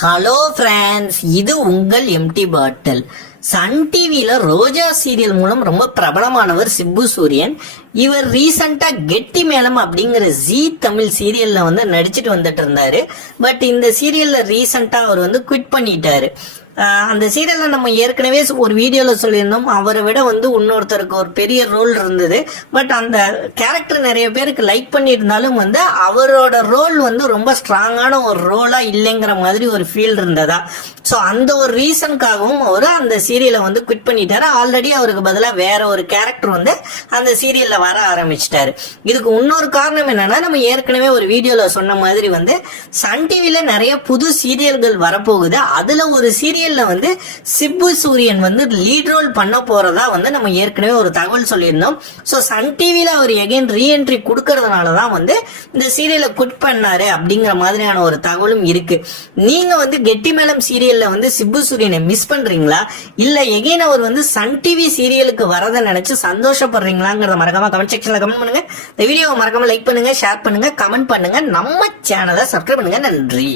Hello friends, இது உங்கள் empty பாட்டில். Sun டிவியில ரோஜா சீரியல் மூலம் ரொம்ப பிரபலமானவர் சிம்பு சூரியன். இவர் ரீசெண்டா கெட்டி மேளம் அப்படிங்கிற ஜீ தமிழ் சீரியல்ல நடிச்சிட்டு வந்துட்டு இருந்தாரு. பட் இந்த சீரியல்ல ரீசெண்டா அவர் குவிட் பண்ணிட்டாரு. அந்த சீரியல்ல நம்ம ஏற்கனவே ஒரு வீடியோல சொல்லியிருந்தோம், அவரை விட இன்னொருத்தருக்கு ஒரு பெரிய ரோல் இருந்தது. பட் அந்த கேரக்டர் நிறைய பேருக்கு லைக் பண்ணியிருந்தாலும் அவரோட ரோல் ரொம்ப ஸ்ட்ராங்கான ஒரு ரோலா இல்லைங்கிற மாதிரி ஒரு ஃபீல் இருந்ததா. ஸோ அந்த ஒரு ரீசனுக்காகவும் அவர் அந்த சீரியலை குவிட் பண்ணிட்டாரு. ஆல்ரெடி அவருக்கு பதிலாக வேற ஒரு கேரக்டர் அந்த சீரியல்ல வர ஆரம்பிச்சிட்டாரு. இதுக்கு இன்னொரு காரணம் என்னன்னா, நம்ம ஏற்கனவே ஒரு வீடியோல சொன்ன மாதிரி சன் டிவில நிறைய புது சீரியல்கள் வரப்போகுது. அதுல ஒரு சீரியல்ல சிம்பு சூரியன் லீட் ரோல் பண்ண போறதா நம்ம ஏற்கனவே ஒரு தகவல் சொல்லியிருந்தோம். ஸோ சன் டிவில அவர் எகைன் ரீஎன்ட்ரி கொடுக்கறதுனாலதான் இந்த சீரியலை குவிட் பண்ணாரு அப்படிங்கிற மாதிரியான ஒரு தகவலும் இருக்கு. நீங்க கெட்டி மேளம் சீரியல்ல சிம்பு சூரியனை மிஸ் பண்றீங்களா, இல்ல எகைன் அவர் சன் டிவி சீரியலுக்கு வரதை நினைச்சு சந்தோஷப்படுறீங்களாங்கிறத மறக்காம கமெண்ட் செக்ஷன்ல கமெண்ட் பண்ணுங்க. இந்த வீடியோவை மறக்காம லைக் பண்ணுங்க, ஷேர் பண்ணுங்க, கமெண்ட் பண்ணுங்க, நம்ம சேனலை சப்ஸ்கிரைப் பண்ணுங்க. நன்றி.